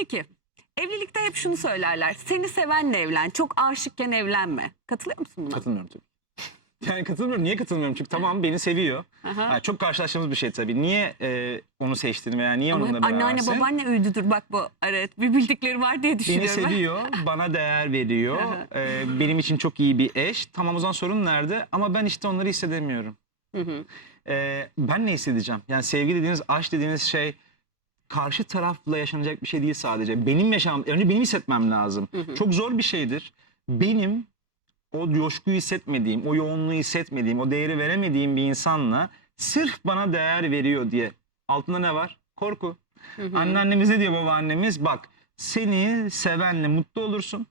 Peki evlilikte hep şunu söylerler. Seni sevenle evlen. Çok aşıkken evlenme. Katılıyor musun buna? Katılmıyorum tabii. Yani katılmıyorum. Niye katılmıyorum? Çünkü tamam beni seviyor. Aha. Yani çok karşılaştığımız bir şey tabii. Niye e, onu seçtin veya niye Ama onunla hep anneanne berabersin? babaanne öldüdür bak bu. Evet bir bildikleri var diye Beni düşünüyorum. seviyor, bana değer veriyor. Aha. e, benim için çok iyi bir eş. Tamam o zaman sorun nerede? Ama ben işte onları hissedemiyorum. Hı hı. E, ben ne hissedeceğim? Yani sevgi dediğiniz, aşk dediğiniz şey karşı tarafla yaşanacak bir şey değil sadece. Benim yaşam, önce benim hissetmem lazım. Hı hı. Çok zor bir şeydir. Benim o coşkuyu hissetmediğim, o yoğunluğu hissetmediğim, o değeri veremediğim bir insanla sırf bana değer veriyor diye. Altında ne var? Korku. Hı hı. Anneannemiz ne diyor babaannemiz? Bak seni sevenle mutlu olursun.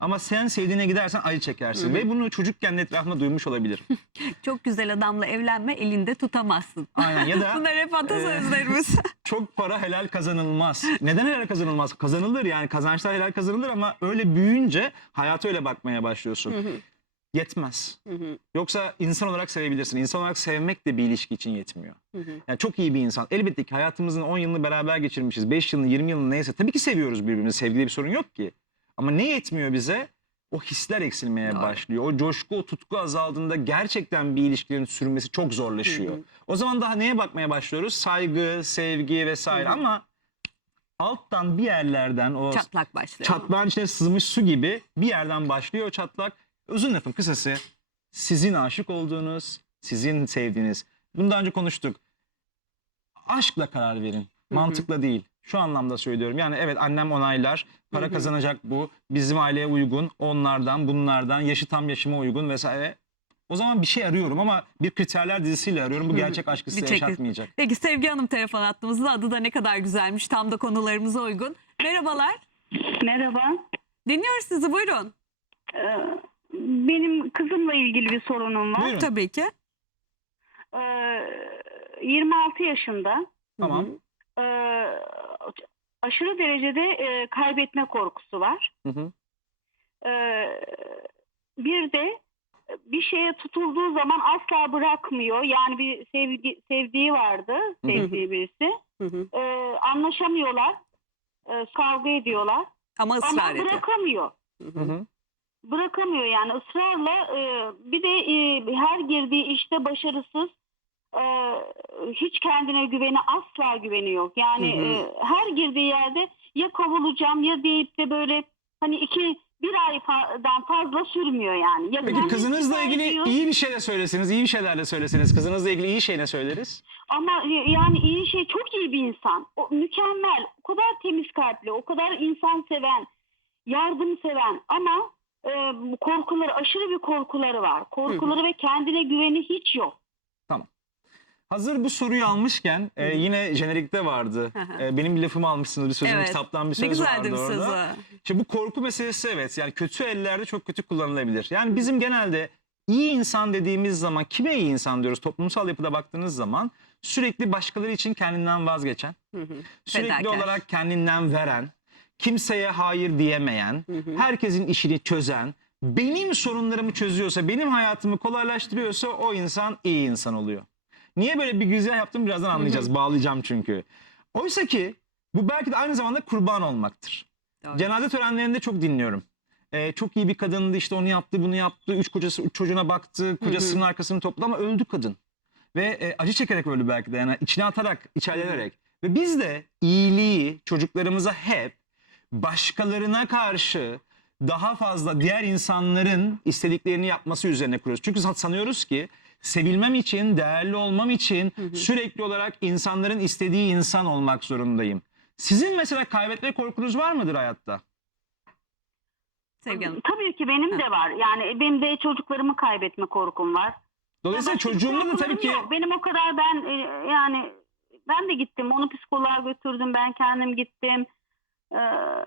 Ama sen sevdiğine gidersen acı çekersin. Hı. Ve bunu çocukken de etrafında duymuş olabilir. Çok güzel adamla evlenme elinde tutamazsın. Aynen ya da Bunlar hep atasözlerimiz. çok para helal kazanılmaz. Neden helal kazanılmaz? Kazanılır yani kazançlar helal kazanılır ama öyle büyüyünce hayata öyle bakmaya başlıyorsun. Hı hı. Yetmez. Hı hı. Yoksa insan olarak sevebilirsin. İnsan olarak sevmek de bir ilişki için yetmiyor. Hı hı. Yani çok iyi bir insan. Elbette ki hayatımızın 10 yılını beraber geçirmişiz. 5 yılını, 20 yılını neyse. Tabii ki seviyoruz birbirimizi. Sevgide bir sorun yok ki. Ama ne yetmiyor bize? O hisler eksilmeye Doğru. başlıyor. O coşku, o tutku azaldığında gerçekten bir ilişkilerin sürmesi çok zorlaşıyor. Hı hı. O zaman daha neye bakmaya başlıyoruz? Saygı, sevgi vesaire. Hı hı. Ama alttan bir yerlerden o Çatlak başlıyor. çatlağın içine sızmış su gibi bir yerden başlıyor o çatlak. Uzun lafın kısası sizin aşık olduğunuz, sizin sevdiğiniz. Bunu daha önce konuştuk. Aşkla karar verin. hı. Mantıkla değil. Şu anlamda söylüyorum. Yani evet annem onaylar. Para Hı hı. kazanacak bu. Bizim aileye uygun. Onlardan, bunlardan. Yaşı tam yaşıma uygun vesaire. O zaman bir şey arıyorum ama bir kriterler dizisiyle arıyorum. Bu gerçek aşkı size yaşatmayacak. Peki Sevgi Hanım telefon attığımızda adı da ne kadar güzelmiş. Tam da konularımıza uygun. Merhabalar. Merhaba. Dinliyoruz sizi buyurun. Ee, Benim kızımla ilgili bir sorunum var. Buyurun. Tabii ki. Ee, 26 yaşında. Tamam. Ee, Aşırı derecede e, kaybetme korkusu var. Hı hı. Ee, Bir de bir şeye tutulduğu zaman asla bırakmıyor. Yani bir sevgi, sevdiği vardı, sevdiği birisi. Hı hı. Ee, Anlaşamıyorlar, Ee, kavga ediyorlar. Ama ısrar Ama ediyor. bırakamıyor. Hı Hı hı. hı. bırakamıyor yani ısrarla e, bir de e, her girdiği işte başarısız e, hiç kendine güveni asla güveni yok yani Hı hı. e, her girdiği yerde ya kovulacağım ya deyip de böyle hani iki bir aydan fazla sürmüyor yani. Ya Peki kızınızla ilgili ediyor iyi bir şey de söyleseniz, iyi bir şeyler de söyleseniz, kızınızla ilgili iyi şey ne söyleriz? ama e, yani iyi şey çok iyi bir insan. O, mükemmel, o kadar temiz kalpli, o kadar insan seven, yardım seven ama e, korkuları aşırı bir korkuları var. Korkuları ve kendine güveni hiç yok. Hazır bu soruyu almışken e, yine jenerikte vardı. E, benim bir lafımı almışsınız. Bir sözüm Evet. kitaptan bir Ne söz güzeldi vardı bir orada. sözü. İşte bu korku meselesi evet. Yani kötü ellerde çok kötü kullanılabilir. Yani bizim genelde iyi insan dediğimiz zaman kime iyi insan diyoruz? Toplumsal yapıda baktığınız zaman sürekli başkaları için kendinden vazgeçen, Hı hı. sürekli Fedakar. olarak kendinden veren, kimseye hayır diyemeyen, Hı hı. herkesin işini çözen, benim sorunlarımı çözüyorsa, benim hayatımı kolaylaştırıyorsa o insan iyi insan oluyor. Niye böyle bir güzel yaptım birazdan anlayacağız. Bağlayacağım çünkü. Oysa ki bu belki de aynı zamanda kurban olmaktır. Doğru. Cenaze törenlerinde çok dinliyorum. Ee, çok iyi bir kadındı işte onu yaptı bunu yaptı. Üç kocası üç çocuğuna baktı. Kocasının arkasını topladı ama öldü kadın. Ve e, acı çekerek öldü belki de yani içine atarak, içerlenerek. Ve biz de iyiliği çocuklarımıza hep başkalarına karşı daha fazla diğer insanların istediklerini yapması üzerine kuruyoruz. Çünkü sanıyoruz ki sevilmem için, değerli olmam için sürekli olarak insanların istediği insan olmak zorundayım. Sizin mesela kaybetme korkunuz var mıdır hayatta? Sevgi Hanım. Tabii ki benim de var. Yani benim de çocuklarımı kaybetme korkum var. Dolayısıyla çocuğumda da tabii ki yok. Benim o kadar ben e, yani ben de gittim. Onu psikoloğa götürdüm. Ben kendim gittim. Ee,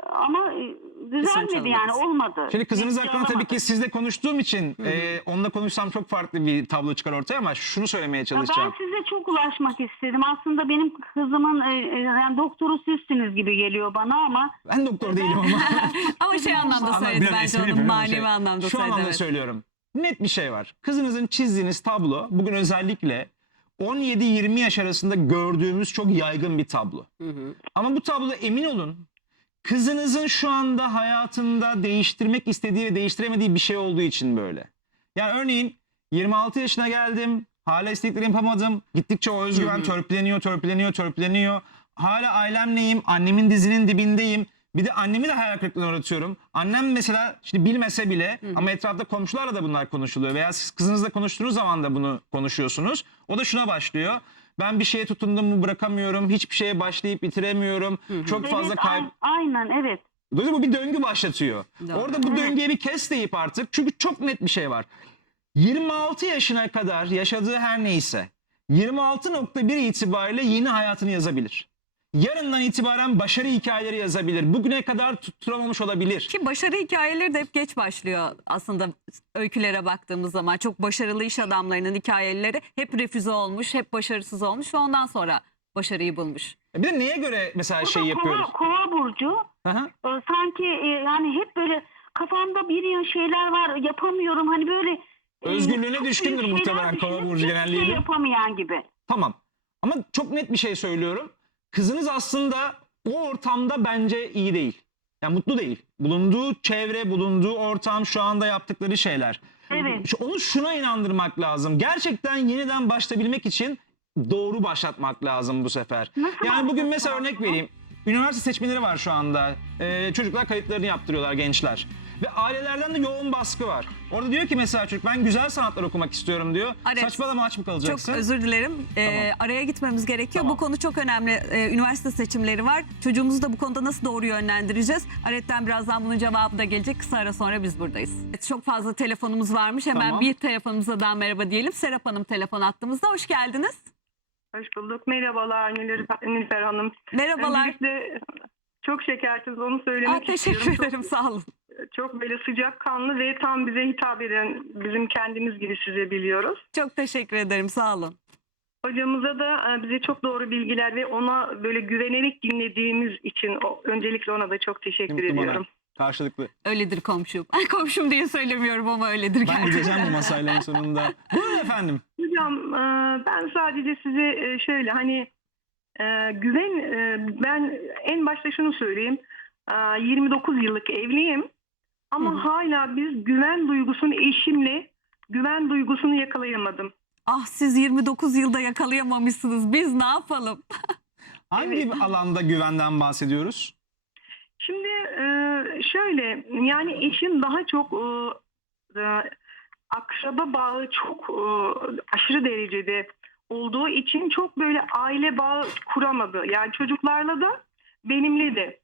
ama e, düzelmedi yani olmadı. Şimdi kızınız hakkında tabii ki sizle konuştuğum için Hı hı. e, onunla konuşsam çok farklı bir tablo çıkar ortaya ama şunu söylemeye Ya çalışacağım. ben size çok ulaşmak istedim. Aslında benim kızımın e, e, yani doktoru sizsiniz gibi geliyor bana ama Ben doktor değilim ama. Ama şey anlamda söyledi bence onun manevi şey, anlamda Şu söyledi. anlamda evet. söylüyorum. Net bir şey var. Kızınızın çizdiğiniz tablo bugün özellikle 17-20 yaş arasında gördüğümüz çok yaygın bir tablo. Hı hı. Ama bu tabloda emin olun kızınızın şu anda hayatında değiştirmek istediği ve değiştiremediği bir şey olduğu için böyle. Yani örneğin 26 yaşına geldim. Hala istediklerimi yapamadım. Gittikçe o özgüven törpüleniyor, törpüleniyor, törpüleniyor. Hala ailemleyim. Annemin dizinin dibindeyim. Bir de annemi de hayal kırıklığına uğratıyorum. Annem mesela şimdi bilmese bile ama etrafta komşularla da bunlar konuşuluyor. Veya siz kızınızla konuştuğunuz zaman da bunu konuşuyorsunuz. O da şuna başlıyor. Ben bir şeye tutundum mu bırakamıyorum. Hiçbir şeye başlayıp bitiremiyorum. Çok fazla Evet, kayb... a- aynen evet. Dolayısıyla bu bir döngü başlatıyor. Doğru. Orada bu Evet. döngüye bir kes deyip artık çünkü çok net bir şey var. 26 yaşına kadar yaşadığı her neyse 26.1 itibariyle yeni hayatını yazabilir. Yarından itibaren başarı hikayeleri yazabilir. Bugüne kadar tutturamamış olabilir. Ki başarı hikayeleri de hep geç başlıyor aslında öykülere baktığımız zaman. Çok başarılı iş adamlarının hikayeleri hep refüze olmuş, hep başarısız olmuş ve ondan sonra başarıyı bulmuş. Bir de neye göre mesela şey yapıyoruz? Kova, kova burcu Hı hı. e, sanki e, yani hep böyle kafamda bir şeyler var yapamıyorum hani böyle e, Özgürlüğüne düşkündür muhtemelen kova burcu hiçbir genelliğiyle. Şey yapamayan gibi. Tamam. Ama çok net bir şey söylüyorum. Kızınız aslında o ortamda bence iyi değil. Yani mutlu değil. Bulunduğu çevre, bulunduğu ortam, şu anda yaptıkları şeyler. Evet. Onu şuna inandırmak lazım. Gerçekten yeniden başlayabilmek için doğru başlatmak lazım bu sefer. Nasıl yani bugün mesela örnek vereyim. Üniversite seçmeleri var şu anda. Ee, çocuklar kayıtlarını yaptırıyorlar gençler. Ve ailelerden de yoğun baskı var. Orada diyor ki mesela çocuk ben güzel sanatlar okumak istiyorum diyor. Evet. Saçmalama aç mı kalacaksın? Çok özür dilerim. Ee, araya gitmemiz gerekiyor. Tamam. Bu konu çok önemli. Ee, üniversite seçimleri var. Çocuğumuzu da bu konuda nasıl doğru yönlendireceğiz? Aretten birazdan bunun cevabı da gelecek. Kısa ara sonra biz buradayız. Evet, çok fazla telefonumuz varmış. Hemen Tamam. bir telefonumuza daha merhaba diyelim. Serap Hanım telefon attığımızda. Hoş geldiniz. Hoş bulduk. Merhabalar Nilüfer Hanım. Merhabalar. Öncelikle çok şekersiniz onu söylemek Aa, teşekkür istiyorum. ederim. Sağ olun. Çok, çok böyle sıcakkanlı ve tam bize hitap eden bizim kendimiz gibi size biliyoruz. Çok teşekkür ederim. Sağ olun. Hocamıza da e, bize çok doğru bilgiler ve ona böyle güvenerek dinlediğimiz için öncelikle ona da çok teşekkür Mutlu bana. ediyorum. Karşılıklı. Öyledir komşum. Ay, komşum diye söylemiyorum ama öyledir Ben gerçekten. gideceğim bu masayla en sonunda. Buyurun efendim. Hocam e, ben sadece size e, şöyle hani e, güven e, ben en başta şunu söyleyeyim. E, 29 yıllık evliyim ama Hı hala biz güven duygusunu eşimle güven duygusunu yakalayamadım. Ah siz 29 yılda yakalayamamışsınız. Biz ne yapalım? Hangi alanda güvenden bahsediyoruz? Şimdi e, şöyle yani eşim daha çok e, e, akraba bağı çok e, aşırı derecede olduğu için çok böyle aile bağı kuramadı. Yani çocuklarla da benimle de.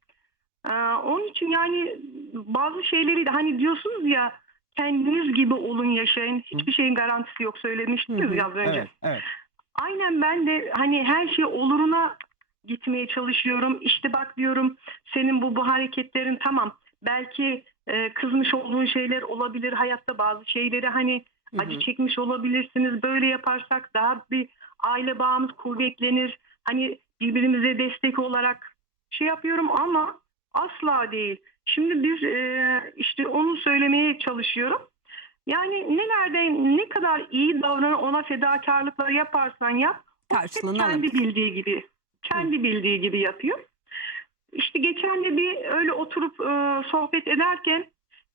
E, onun için yani bazı şeyleri de hani diyorsunuz ya kendiniz gibi olun yaşayın. Hiçbir şeyin garantisi yok söylemiştiniz Hı hı. ya az önce. Evet, evet. Aynen ben de hani her şey oluruna gitmeye çalışıyorum. İşte bak diyorum senin bu bu hareketlerin tamam. Belki e, kızmış olduğun şeyler olabilir hayatta bazı şeyleri hani Hı hı. acı çekmiş olabilirsiniz. Böyle yaparsak daha bir aile bağımız kuvvetlenir. Hani birbirimize destek olarak şey yapıyorum ama asla değil. Şimdi biz e, işte onu söylemeye çalışıyorum. Yani nelerde ne kadar iyi davran ona fedakarlıklar yaparsan yap Karşılığını kendi bildiği gibi kendi bildiği gibi yapıyor. İşte geçen de bir öyle oturup e, sohbet ederken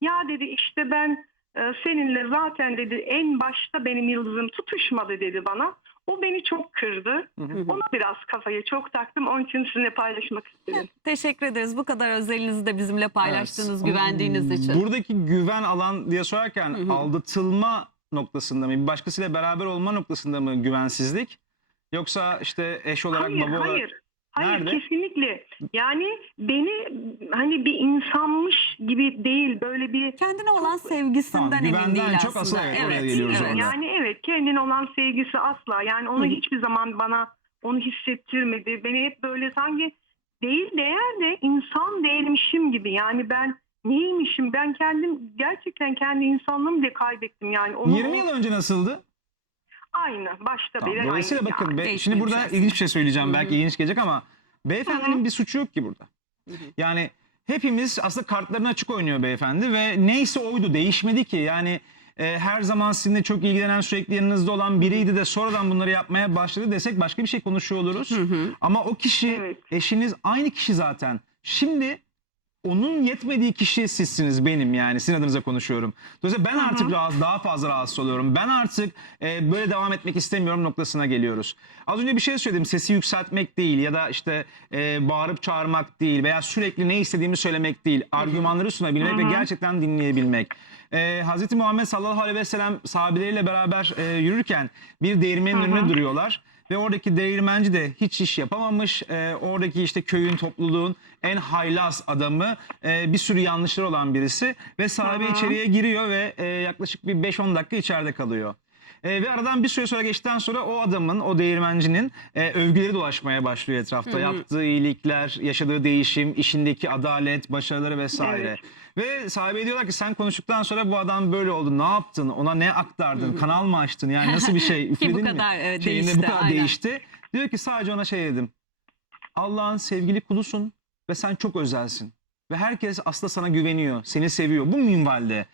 ya dedi işte ben seninle zaten dedi en başta benim yıldızım tutuşmadı dedi bana. O beni çok kırdı. Ona biraz kafayı çok taktım. Onun için sizinle paylaşmak istedim. Teşekkür ederiz. Bu kadar özelinizi de bizimle paylaştığınız, Evet. güvendiğiniz için. Buradaki güven alan diye sorarken Hı hı. aldatılma noktasında mı, bir başkasıyla beraber olma noktasında mı güvensizlik? Yoksa işte eş olarak, Hayır, baba olarak... hayır. Hayır Nerede? kesinlikle. Yani beni hani bir insanmış gibi değil böyle bir Kendine olan sevgisinden Tamam, emin güvenden değil çok asıl aslında. evet, oraya geliyoruz evet. orada. Yani evet kendine olan sevgisi asla. Yani onu Hı hı. hiçbir zaman bana onu hissettirmedi. Beni hep böyle sanki değil değer de insan değilmişim gibi. Yani ben neymişim? Ben kendim gerçekten kendi insanlığımı bile kaybettim yani. Onu, 20 yıl önce nasıldı? Aynı. Başta Tamam, bile Dolayısıyla aynı. bakın be- şimdi burada ilginç bir şey söyleyeceğim. Hı hı. Belki ilginç gelecek ama beyefendinin Hı hı. bir suçu yok ki burada. Hı hı. Yani hepimiz aslında kartlarını açık oynuyor beyefendi ve neyse oydu değişmedi ki. Yani e, her zaman sizinle çok ilgilenen sürekli yanınızda olan biriydi de sonradan bunları yapmaya başladı desek başka bir şey konuşuyor oluruz. Hı hı. Ama o kişi Evet. eşiniz aynı kişi zaten. Şimdi onun yetmediği kişi sizsiniz benim yani sizin adınıza konuşuyorum. Dolayısıyla ben artık rahatsız, daha fazla rahatsız oluyorum. Ben artık e, böyle devam etmek istemiyorum noktasına geliyoruz. Az önce bir şey söyledim sesi yükseltmek değil ya da işte e, bağırıp çağırmak değil veya sürekli ne istediğimi söylemek değil. Argümanları sunabilmek ve gerçekten dinleyebilmek. E, Hz. Muhammed sallallahu aleyhi ve sellem sahabeleriyle beraber e, yürürken bir değirmenin önüne duruyorlar. Ve oradaki değirmenci de hiç iş yapamamış. Ee, oradaki işte köyün, topluluğun en haylaz adamı, e, bir sürü yanlışları olan birisi. Ve sahabe içeriye giriyor ve e, yaklaşık bir 5-10 dakika içeride kalıyor. E, ve aradan bir süre sonra geçtikten sonra o adamın, o değirmencinin e, övgüleri dolaşmaya başlıyor etrafta. Yaptığı iyilikler, yaşadığı değişim, işindeki adalet, başarıları vesaire. Evet. Ve sahibe diyorlar ki sen konuştuktan sonra bu adam böyle oldu. Ne yaptın? Ona ne aktardın? Kanal mı açtın? Yani nasıl bir şey? Ki bu Üfledin mi? kadar evet, Şeyinde değişti. bu kadar aynen. değişti. Diyor ki sadece ona şey dedim. Allah'ın sevgili kulusun ve sen çok özelsin. Ve herkes aslında sana güveniyor, seni seviyor. Bu minvalde.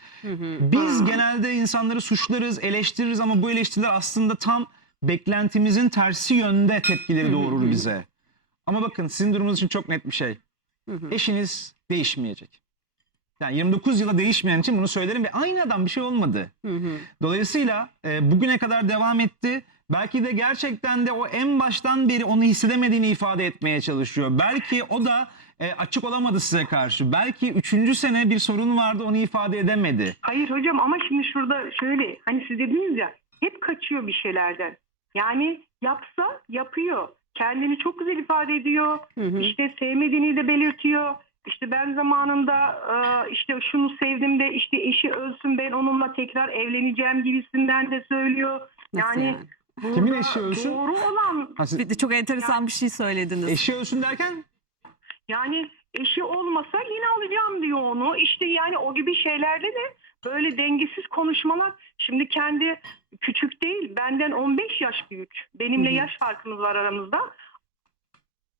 Biz genelde insanları suçlarız, eleştiririz ama bu eleştiriler aslında tam beklentimizin tersi yönde tepkileri doğurur bize. Ama bakın sizin durumunuz için çok net bir şey. Eşiniz değişmeyecek. Yani 29 yıla değişmeyen için bunu söylerim ve aynı adam bir şey olmadı. Hı hı. Dolayısıyla e, bugüne kadar devam etti. Belki de gerçekten de o en baştan beri onu hissedemediğini ifade etmeye çalışıyor. Belki o da e, açık olamadı size karşı. Belki üçüncü sene bir sorun vardı onu ifade edemedi. Hayır hocam ama şimdi şurada şöyle hani siz dediniz ya hep kaçıyor bir şeylerden. Yani yapsa yapıyor. Kendini çok güzel ifade ediyor. Hı hı. İşte sevmediğini de belirtiyor. İşte ben zamanında e, işte şunu sevdim de işte eşi ölsün ben onunla tekrar evleneceğim gibisinden de söylüyor. Nasıl Yani yani? Kimin eşi ölsün? Doğru olan Ha, siz- Bir de çok enteresan bir şey söylediniz. eşi ölsün derken Yani eşi olmasa yine alacağım diyor onu. İşte yani o gibi şeylerde de böyle dengesiz konuşmalar. Şimdi kendi küçük değil benden 15 yaş büyük. Benimle yaş farkımız var aramızda.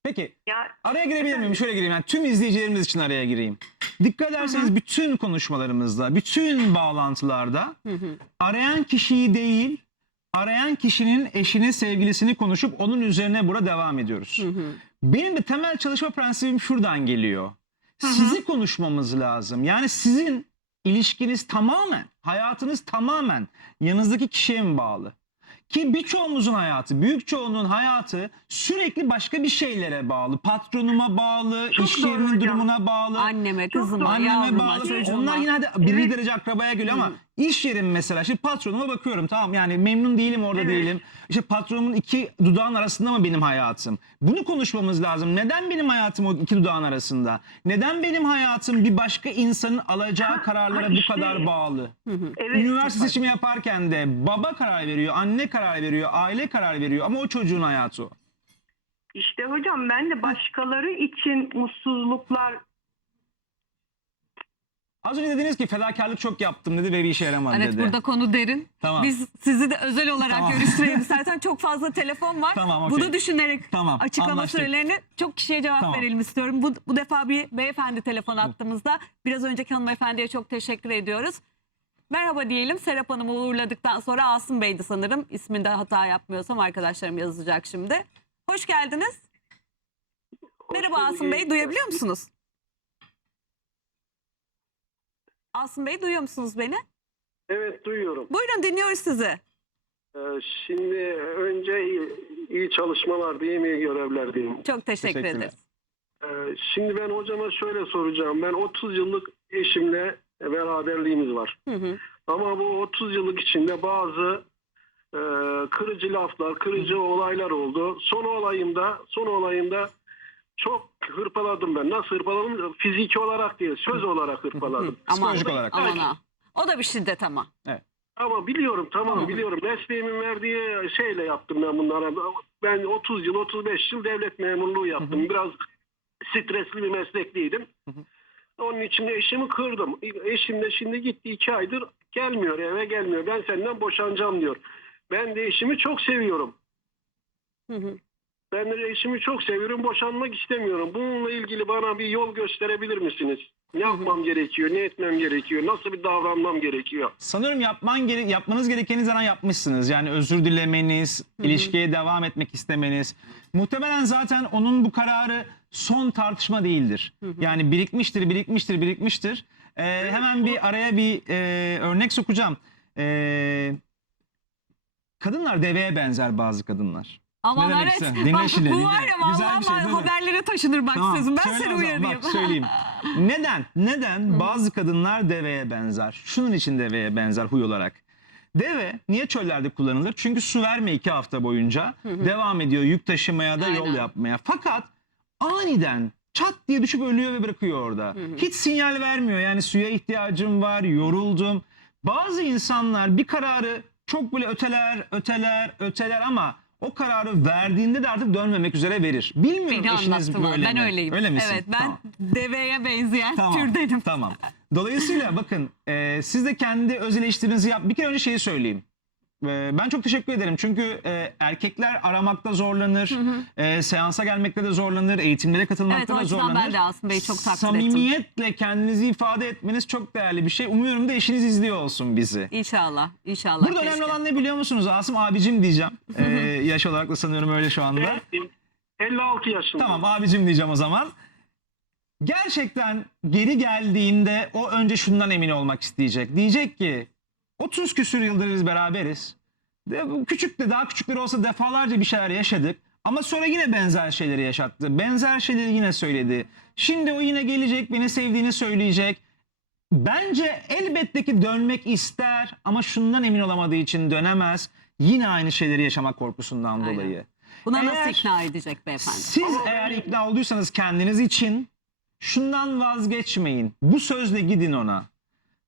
Peki Ya araya girebilir miyim? Şöyle gireyim. Yani tüm izleyicilerimiz için araya gireyim. Dikkat ederseniz bütün konuşmalarımızda, bütün bağlantılarda Hı hı. arayan kişiyi değil, arayan kişinin eşini, sevgilisini konuşup onun üzerine bura devam ediyoruz. Hı hı. Benim de temel çalışma prensibim şuradan geliyor. Sizi konuşmamız lazım. Yani sizin ilişkiniz tamamen, hayatınız tamamen yanınızdaki kişiye mi bağlı? Ki birçoğumuzun hayatı, büyük çoğunluğun hayatı sürekli başka bir şeylere bağlı. Patronuma bağlı, Çok iş doğru yerinin hocam. durumuna bağlı. Anneme, kızıma. Anneme yavruma, bağlı. çocuğuma. Onlar yine hadi birinci Evet. derece akrabaya geliyor ama. İş yerim mesela. Şimdi patronuma bakıyorum tamam yani memnun değilim orada Evet. değilim. İşte patronumun iki dudağın arasında mı benim hayatım? Bunu konuşmamız lazım. Neden benim hayatım o iki dudağın arasında? Neden benim hayatım bir başka insanın alacağı Ha, kararlara ha bu işte. kadar bağlı? Hı hı. evet. Üniversite seçimi yaparken de baba karar veriyor, anne karar veriyor, aile karar veriyor ama o çocuğun hayatı o. İşte hocam ben de başkaları için mutsuzluklar Az önce dediniz ki fedakarlık çok yaptım dedi ve bir işe yaramadı Evet dedi. burada konu derin. Tamam. Biz sizi de özel olarak Tamam. görüştürelim. Zaten çok fazla telefon var. Tamam, okey. Bunu düşünerek Tamam, açıklama anlaştık. sürelerini çok kişiye cevap Tamam. verelim istiyorum. Bu, bu defa bir beyefendi telefon attığımızda biraz önceki hanımefendiye çok teşekkür ediyoruz. Merhaba diyelim. Serap Hanım'ı uğurladıktan sonra Asım Bey'di sanırım. İsminde hata yapmıyorsam arkadaşlarım yazacak şimdi. Hoş geldiniz. Merhaba Asım Bey. Duyabiliyor musunuz? Asım Bey duyuyor musunuz beni? Evet duyuyorum. Buyurun dinliyoruz sizi. Ee, şimdi önce iyi, iyi çalışmalar diyeyim, iyi görevler diyeyim. Çok teşekkür ederiz. Ee, şimdi ben hocama şöyle soracağım. Ben 30 yıllık eşimle beraberliğimiz var. Hı hı. Ama bu 30 yıllık içinde bazı e, kırıcı laflar, kırıcı olaylar oldu. Son olayımda, son olayımda çok hırpaladım ben. Nasıl hırpaladım? Fiziki olarak değil, söz olarak hırpaladım. Psikolojik olarak. Aman Evet. ha. O da bir şiddet ama. Ama biliyorum tamam biliyorum. Mesleğimin verdiği şeyle yaptım ben bunlara. Ben 30 yıl 35 yıl devlet memurluğu yaptım. Biraz stresli bir meslekliydim. Onun için de eşimi kırdım. Eşim de şimdi gitti iki aydır gelmiyor eve gelmiyor. Ben senden boşanacağım diyor. Ben de eşimi çok seviyorum. Hı hı. Ben de eşimi çok seviyorum. Boşanmak istemiyorum. Bununla ilgili bana bir yol gösterebilir misiniz? Ne yapmam gerekiyor? Ne etmem gerekiyor? Nasıl bir davranmam gerekiyor? Sanıyorum yapman gere yapmanız gerekeni zaten yapmışsınız. Yani özür dilemeniz, ilişkiye devam etmek istemeniz. Muhtemelen zaten onun bu kararı son tartışma değildir. Yani birikmiştir, birikmiştir, birikmiştir. Ee, hemen bir araya bir e, örnek sokacağım. Ee, kadınlar deveye benzer bazı kadınlar. Aman Ne istiyorum? Dinle şimdi, bu var ya Güzel bir şey, var, değil mi? haberlere taşınır bak Tamam, sözüm. Ben söyle seni o zaman, uyarayım. Bak söyleyeyim. Neden? Neden bazı kadınlar deveye benzer? Şunun için deveye benzer huy olarak. Deve niye çöllerde kullanılır? Çünkü su vermiyor iki hafta boyunca. Devam ediyor yük taşımaya da yol Aynen. yapmaya. Fakat aniden çat diye düşüp ölüyor ve bırakıyor orada. Hiç sinyal vermiyor. Yani suya ihtiyacım var, yoruldum. Bazı insanlar bir kararı çok böyle öteler, öteler, öteler ama o kararı verdiğinde de artık dönmemek üzere verir. Bilmiyorum Beni eşiniz anlattın böyle ben mi? öyleyim. Öyle misin? Evet ben Tamam. deveye benzeyen Tamam, türdenim. Tamam. Dolayısıyla bakın e, siz de kendi öz eleştirinizi yap. Bir kere önce şeyi söyleyeyim. E, ben çok teşekkür ederim. Çünkü e, erkekler aramakta zorlanır. e, seansa gelmekte de zorlanır. Eğitimlere Evet katılmakta o da zorlanır. ben de Asım Bey'i çok takdir ettim. Samimiyetle kendinizi ifade etmeniz çok değerli bir şey. Umuyorum da eşiniz izliyor olsun bizi. İnşallah. İnşallah. Burada keşke. önemli olan ne biliyor musunuz? Asım abicim diyeceğim. E, yaş olarak da sanıyorum öyle şu anda. Ben 56 yaşındayım. Tamam abicim diyeceğim o zaman. Gerçekten geri geldiğinde o önce şundan emin olmak isteyecek. Diyecek ki 30 küsür yıldır biz beraberiz. De, küçük de daha küçükleri olsa defalarca bir şeyler yaşadık. Ama sonra yine benzer şeyleri yaşattı. Benzer şeyleri yine söyledi. Şimdi o yine gelecek beni sevdiğini söyleyecek. Bence elbette ki dönmek ister ama şundan emin olamadığı için dönemez. Yine aynı şeyleri yaşamak korkusundan Aynen. dolayı. Buna Eğer- nasıl ikna edecek beyefendi? Siz eğer ikna olduysanız kendiniz için şundan vazgeçmeyin. Bu sözle gidin ona.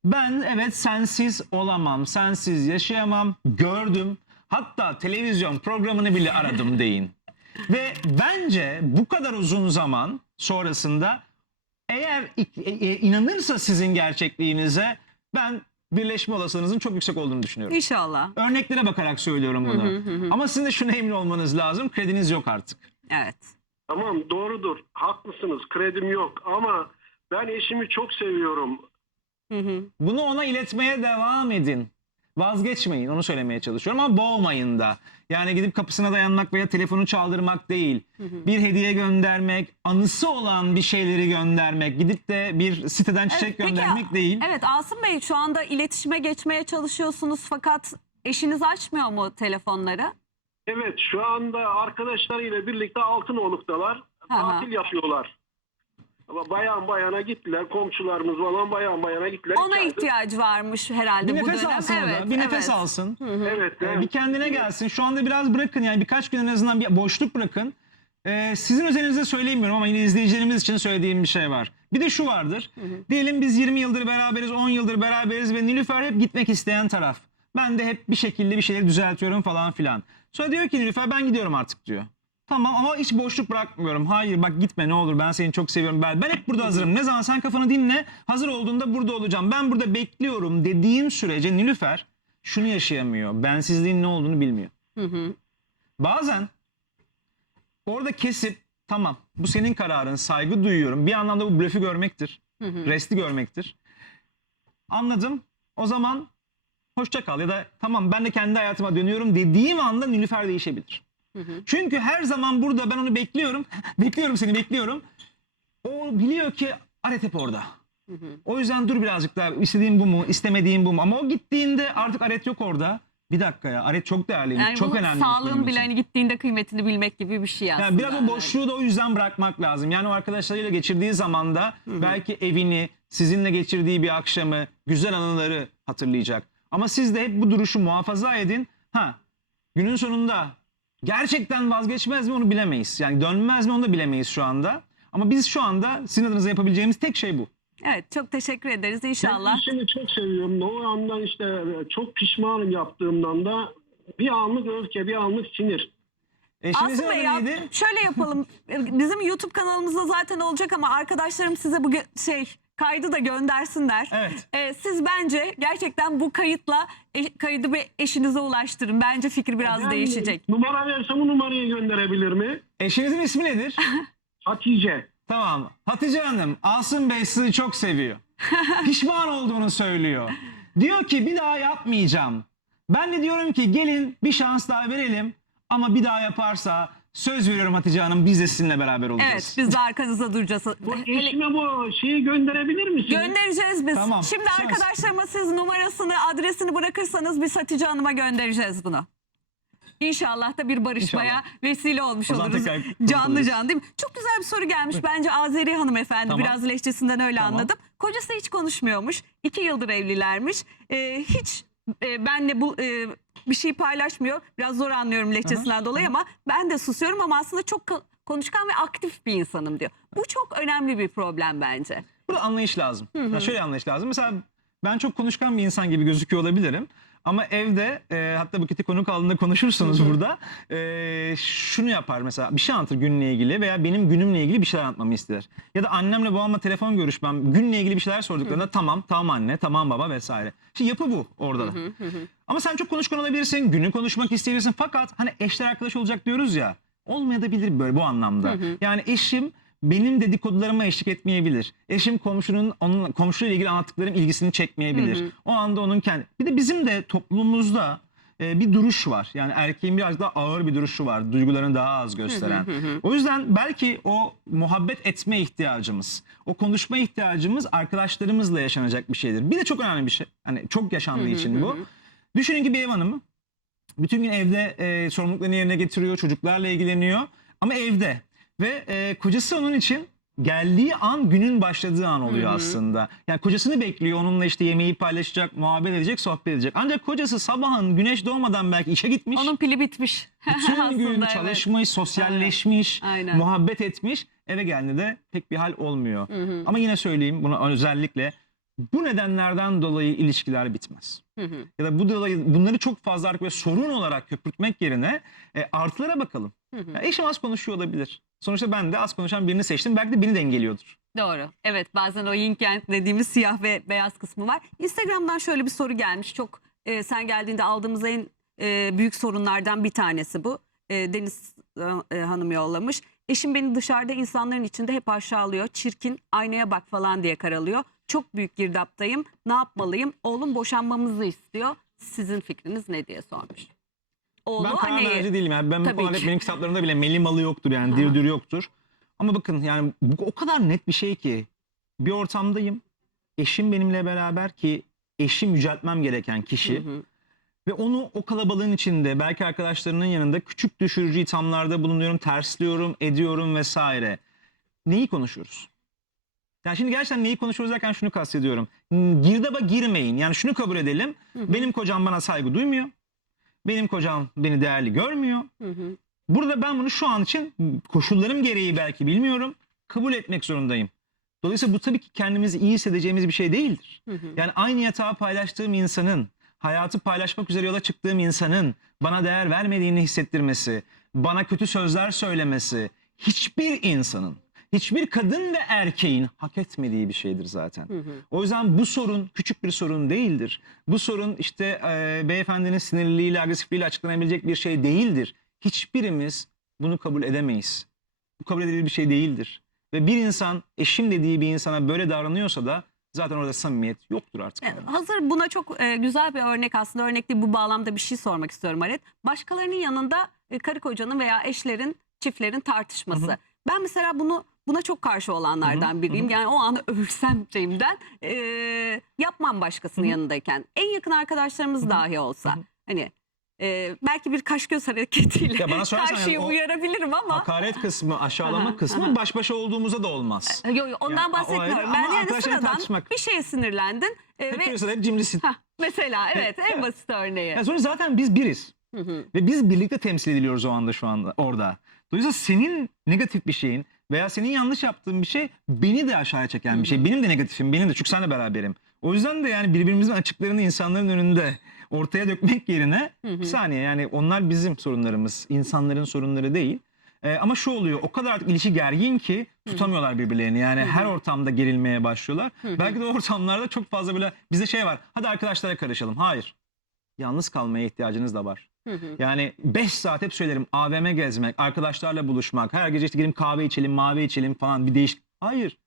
Ben evet sensiz olamam, sensiz yaşayamam, gördüm. Hatta televizyon programını bile aradım deyin. Ve bence bu kadar uzun zaman sonrasında eğer e- e- inanırsa sizin gerçekliğinize ben birleşme olasılığınızın çok yüksek olduğunu düşünüyorum. İnşallah. Örneklere bakarak söylüyorum bunu. Ama sizin de şuna emin olmanız lazım. Krediniz yok artık. Evet. Tamam doğrudur. Haklısınız. Kredim yok ama ben eşimi çok seviyorum. Hı hı. Bunu ona iletmeye devam edin. Vazgeçmeyin onu söylemeye çalışıyorum ama boğmayın da. Yani gidip kapısına dayanmak veya telefonu çaldırmak değil. Bir hediye göndermek, anısı olan bir şeyleri göndermek, gidip de bir siteden çiçek Evet, peki, göndermek değil. Evet Asım Bey şu anda iletişime geçmeye çalışıyorsunuz fakat eşiniz açmıyor mu telefonları? Evet şu anda arkadaşlarıyla birlikte Altınoluk'talar. Hı hı. Tatil yapıyorlar. Ama bayan bayana gittiler. Komşularımız falan bayan bayana gittiler. Ona İçeride- ihtiyacı varmış herhalde Bir bu nefes dönem. alsın evet, Bir nefes evet. alsın. Evet. Ee, evet. bir kendine gelsin. Şu anda biraz bırakın yani birkaç gün en azından bir boşluk bırakın. Ee, sizin özelinize söyleyemiyorum ama yine izleyicilerimiz için söylediğim bir şey var. Bir de şu vardır. Diyelim biz 20 yıldır beraberiz, 10 yıldır beraberiz ve Nilüfer hep gitmek isteyen taraf. Ben de hep bir şekilde bir şeyleri düzeltiyorum falan filan. Sonra diyor ki Nilüfer ben gidiyorum artık diyor. Tamam ama hiç boşluk bırakmıyorum. Hayır bak gitme ne olur ben seni çok seviyorum. Ben, ben hep burada hazırım. Ne zaman sen kafanı dinle hazır olduğunda burada olacağım. Ben burada bekliyorum dediğim sürece Nilüfer şunu yaşayamıyor. Bensizliğin ne olduğunu bilmiyor. Hı hı. Bazen orada kesip tamam bu senin kararın saygı duyuyorum. Bir anlamda bu blöfü görmektir. Hı hı. Resti görmektir. Anladım. O zaman hoşça kal ya da tamam ben de kendi hayatıma dönüyorum dediğim anda Nilüfer değişebilir. Hı hı. Çünkü her zaman burada ben onu bekliyorum. bekliyorum seni bekliyorum. O biliyor ki Aret hep orada. Hı hı. O yüzden dur birazcık daha istediğim bu mu istemediğim bu mu ama o gittiğinde artık Aret yok orada. Bir dakika ya Aret çok değerliymiş. Yani çok önemli. sağlığın bile için. hani gittiğinde kıymetini bilmek gibi bir şey aslında. Yani biraz o boşluğu da o yüzden bırakmak lazım. Yani o arkadaşlarıyla geçirdiği zamanda belki evini, sizinle geçirdiği bir akşamı, güzel anıları hatırlayacak. Ama siz de hep bu duruşu muhafaza edin. Ha, günün sonunda gerçekten vazgeçmez mi onu bilemeyiz. Yani dönmez mi onu da bilemeyiz şu anda. Ama biz şu anda sizin adınıza yapabileceğimiz tek şey bu. Evet çok teşekkür ederiz Ben inşallah. eşimi çok seviyorum. O andan işte çok pişmanım yaptığımdan da bir anlık öfke, bir anlık sinir. Eşinizin Bey adı ya neydi? şöyle yapalım. Bizim YouTube kanalımızda zaten olacak ama arkadaşlarım size bu şey kaydı da göndersinler. Evet. Ee, siz bence gerçekten bu kayıtla e- kaydı bir eşinize ulaştırın. Bence fikir biraz Ben değişecek. Numara versem o numarayı gönderebilir mi? Eşinizin ismi nedir? Hatice. Tamam. Hatice Hanım, Asım Bey sizi çok seviyor. Pişman olduğunu söylüyor. Diyor ki bir daha yapmayacağım. Ben de diyorum ki gelin bir şans daha verelim. Ama bir daha yaparsa Söz veriyorum Hatice Hanım biz de sizinle beraber olacağız. Evet biz de arkanızda duracağız. Bu eşime bu şeyi gönderebilir misiniz? Göndereceğiz biz. Tamam, Şimdi söz. arkadaşlarıma siz numarasını, adresini bırakırsanız biz Hatice Hanım'a göndereceğiz bunu. İnşallah da bir barışmaya İnşallah. vesile olmuş O zaman oluruz. tekrar Canlı canlı değil mi? Çok güzel bir soru gelmiş. Bence Azeri hanımefendi Tamam. biraz lehçesinden öyle Tamam. anladım. Kocası hiç konuşmuyormuş. İki yıldır evlilermiş. Ee, hiç e, benle bu e, bir şey paylaşmıyor. Biraz zor anlıyorum lehçesinden dolayı ama ben de susuyorum ama aslında çok ko- konuşkan ve aktif bir insanım diyor. Bu çok önemli bir problem bence. Burada anlayış lazım. Ya şöyle anlayış lazım. Mesela ben çok konuşkan bir insan gibi gözüküyor olabilirim. Ama evde e, hatta Buket'i konuk aldığında konuşursunuz burada. E, şunu yapar mesela bir şey anlatır günle ilgili veya benim günümle ilgili bir şeyler anlatmamı ister. Ya da annemle babamla telefon görüşmem günle ilgili bir şeyler sorduklarında tamam tamam anne tamam baba vesaire. Şimdi yapı bu orada da. Ama sen çok konuşkan olabilirsin, günü konuşmak isteyebilirsin. Fakat hani eşler arkadaş olacak diyoruz ya. Olmayabilir böyle bu anlamda. Yani eşim benim dedikodularıma eşlik etmeyebilir. Eşim komşunun onun komşuyla ilgili anlattıklarım ilgisini çekmeyebilir. O anda onun kendi bir de bizim de toplumumuzda e, bir duruş var. Yani erkeğin biraz daha ağır bir duruşu var. Duygularını daha az gösteren. O yüzden belki o muhabbet etme ihtiyacımız, o konuşma ihtiyacımız arkadaşlarımızla yaşanacak bir şeydir. Bir de çok önemli bir şey. Hani çok yaşandığı için bu. Düşünün ki bir ev hanımı bütün gün evde e, sorumluluklarını yerine getiriyor, çocuklarla ilgileniyor ama evde ve e, kocası onun için geldiği an günün başladığı an oluyor aslında. Yani kocasını bekliyor, onunla işte yemeği paylaşacak, muhabbet edecek, sohbet edecek. Ancak kocası sabahın güneş doğmadan belki işe gitmiş. Onun pili bitmiş. bütün gün Aslında, evet. çalışmış, sosyalleşmiş, Aynen. muhabbet etmiş. Eve geldiğinde de pek bir hal olmuyor. Ama yine söyleyeyim bunu özellikle bu nedenlerden dolayı ilişkiler bitmez. Ya da bu dolayı bunları çok fazla artık böyle sorun olarak köpürtmek yerine e, artılara bakalım. Ya eşim az konuşuyor olabilir. Sonuçta ben de az konuşan birini seçtim. Belki de beni dengeliyordur. Doğru. Evet bazen o yin yang dediğimiz siyah ve beyaz kısmı var. Instagram'dan şöyle bir soru gelmiş. Çok e, sen geldiğinde aldığımız en e, büyük sorunlardan bir tanesi bu. E, Deniz e, e, Hanım yollamış. Eşim beni dışarıda insanların içinde hep aşağılıyor. Çirkin aynaya bak falan diye karalıyor. Çok büyük girdaptayım. Ne yapmalıyım? Oğlum boşanmamızı istiyor. Sizin fikriniz ne diye sormuş. Oğlu ben karar anneye- verici değilim. Yani ben Tabii hep ki. benim kitaplarımda bile meli malı yoktur yani Ha. dir yoktur. Ama bakın yani bu o kadar net bir şey ki bir ortamdayım. Eşim benimle beraber ki eşim yüceltmem gereken kişi. Hı hı. Ve onu o kalabalığın içinde belki arkadaşlarının yanında küçük düşürücü ithamlarda bulunuyorum, tersliyorum, ediyorum vesaire. Neyi konuşuyoruz? Yani şimdi gerçekten neyi konuşuyoruz derken şunu kastediyorum. Girdaba girmeyin. Yani şunu kabul edelim. Benim kocam bana saygı duymuyor. Benim kocam beni değerli görmüyor. Hı hı. Burada ben bunu şu an için koşullarım gereği belki bilmiyorum. Kabul etmek zorundayım. Dolayısıyla bu tabii ki kendimizi iyi hissedeceğimiz bir şey değildir. Hı hı. Yani aynı yatağı paylaştığım insanın, hayatı paylaşmak üzere yola çıktığım insanın bana değer vermediğini hissettirmesi, bana kötü sözler söylemesi, hiçbir insanın, hiçbir kadın ve erkeğin hak etmediği bir şeydir zaten. Hı hı. O yüzden bu sorun küçük bir sorun değildir. Bu sorun işte e, beyefendinin sinirliliğiyle, agresifliğiyle açıklanabilecek bir şey değildir. Hiçbirimiz bunu kabul edemeyiz. Bu kabul edilir bir şey değildir. Ve bir insan eşim dediği bir insana böyle davranıyorsa da zaten orada samimiyet yoktur artık. E, Hazır buna çok e, güzel bir örnek aslında örnek değil bu bağlamda bir şey sormak istiyorum Aret. Başkalarının yanında e, karı kocanın veya eşlerin çiftlerin tartışması. Ben mesela bunu buna çok karşı olanlardan biriyim. Yani o anı övsem şeyimden e, yapmam başkasının yanındayken. En yakın arkadaşlarımız dahi olsa. Hani e, belki bir kaş göz hareketiyle Ya bana sorarsan karşıyı yani uyarabilirim ama Hakaret kısmı, aşağılama kısmı baş başa olduğumuzda da olmaz. Yok yok ondan Yani bahsetmiyorum. Ben yani sıradan tartışmak. bir şeye sinirlendin. e, Hep ve hep cimrisin. Hah, mesela evet en basit örneği. Yani sonra zaten biz biriz. Hı hı. Ve biz birlikte temsil ediliyoruz o anda şu anda orada. Dolayısıyla senin negatif bir şeyin veya senin yanlış yaptığın bir şey beni de aşağıya çeken bir şey. Benim de negatifim, benim de çünkü seninle beraberim. O yüzden de yani birbirimizin açıklarını insanların önünde ortaya dökmek yerine bir saniye yani onlar bizim sorunlarımız, insanların sorunları değil. Ee, ama şu oluyor o kadar artık ilişki gergin ki tutamıyorlar birbirlerini. Yani her ortamda gerilmeye başlıyorlar. Belki de o ortamlarda çok fazla böyle bizde şey var. Hadi arkadaşlara karışalım. Hayır. Yalnız kalmaya ihtiyacınız da var. Yani 5 saat hep söylerim AVM gezmek, arkadaşlarla buluşmak, her gece işte gidelim kahve içelim, mavi içelim falan bir değişik. Hayır.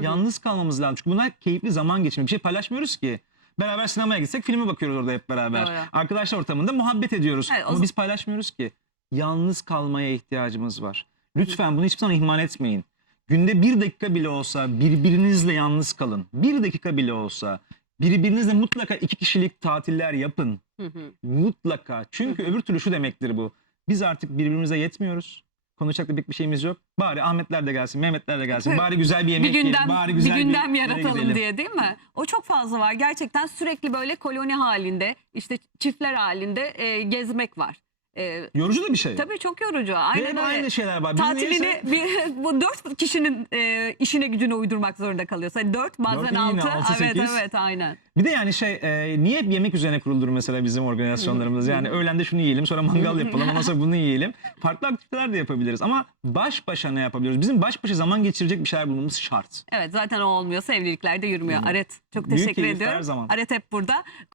Yalnız kalmamız lazım. Çünkü bunlar keyifli zaman geçirme. Bir şey paylaşmıyoruz ki. Beraber sinemaya gitsek filme bakıyoruz orada hep beraber. Doğru. Arkadaşlar ortamında muhabbet ediyoruz. Evet, o Ama biz paylaşmıyoruz ki. yalnız kalmaya ihtiyacımız var. Lütfen bunu hiçbir zaman ihmal etmeyin. Günde bir dakika bile olsa birbirinizle yalnız kalın. Bir dakika bile olsa birbirinizle mutlaka iki kişilik tatiller yapın. Hı hı. Mutlaka. Çünkü öbür türlü şu demektir bu. Biz artık birbirimize yetmiyoruz. Konuşacak da pek bir şeyimiz yok. Bari Ahmetler de gelsin, Mehmetler de gelsin. Evet. Bari güzel bir bir yemek yiyelim. gündem, Bari bir güzel gündem bir yaratalım diye değil mi? O çok fazla var. Gerçekten sürekli böyle koloni halinde, işte çiftler halinde e, gezmek var. E, Yorucu da bir şey. tabii çok yorucu. Ve Aynen öyle. aynı şeyler var. Biz Tatilini neyse- bir, bu dört kişinin e, işine gücüne uydurmak zorunda kalıyorsa. Yani dört bazen Dört altı. altı, evet sekiz. evet aynen. Bir de yani şey e, niye hep yemek üzerine kurulur mesela bizim organizasyonlarımız? Yani öğlende şunu yiyelim sonra mangal yapalım ondan sonra bunu yiyelim. Farklı aktiviteler de yapabiliriz ama baş başa ne yapabiliyoruz? Bizim baş başa zaman geçirecek bir şeyler bulmamız şart. Evet zaten o olmuyorsa evliliklerde yürümüyor. Aret çok Büyük teşekkür keyif, ediyorum. Aret hep burada.